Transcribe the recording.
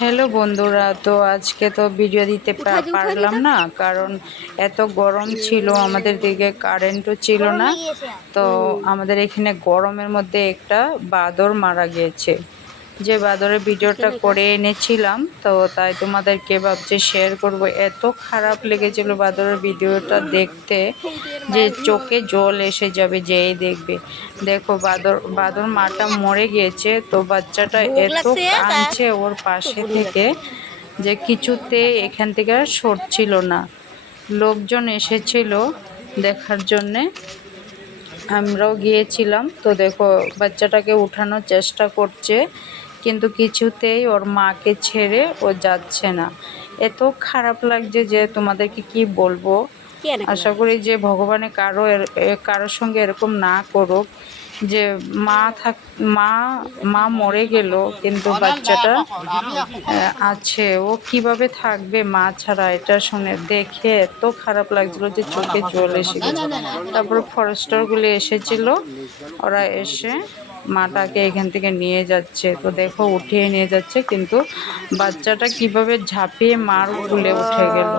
Hello বন্ধুরা, তো আজকে তো ভিডিও দিতে পারলাম না, কারণ এত গরম ছিল, আমাদের দিকে কারেন্টও ছিল না। তো আমাদের এখানে গরমের মধ্যে একটা বাদর মারা গিয়েছে, যে বাদরের ভিডিওটা করে এনেছিলাম, তো তাই তোমাদেরকে ভাবছি শেয়ার করব। এত খারাপ লেগেছিল বাদরের ভিডিওটা দেখতে যে চোখে জল এসে যাবে যেই দেখবে। দেখো, বাদর বাদর মাটা মরে গিয়েছে, তো বাচ্চাটা এত কাঁদছে ওর পাশে থেকে যে কিছুতে এখান থেকে আর সরছিল না। লোকজন এসেছিল দেখার জন্যে, আমরাও গিয়েছিলাম। তো দেখো, বাচ্চাটাকে উঠানোর চেষ্টা করছে, কিন্তু কিছুতেই ওর মাকে ছেড়ে ও যাচ্ছে না। এত খারাপ লাগছে যে তোমাদেরকে কি বলবো। আশা করি যে ভগবানে কারোর সঙ্গে এরকম না করুক, যে মা থাক মা মা মরে গেল কিন্তু বাচ্চাটা আছে, ও কিভাবে থাকবে মা ছাড়া। এটা শুনে দেখে এত খারাপ লাগছিল যে চোখে জল এসে গেছে। তারপর ফরেস্টারগুলো এসেছিল, ওরা এসে মাটাকে এখান থেকে নিয়ে যাচ্ছে। তো দেখো, উঠিয়ে নিয়ে যাচ্ছে, কিন্তু বাচ্চাটা কিভাবে ঝাঁপিয়ে মার কোলে উঠে গেল।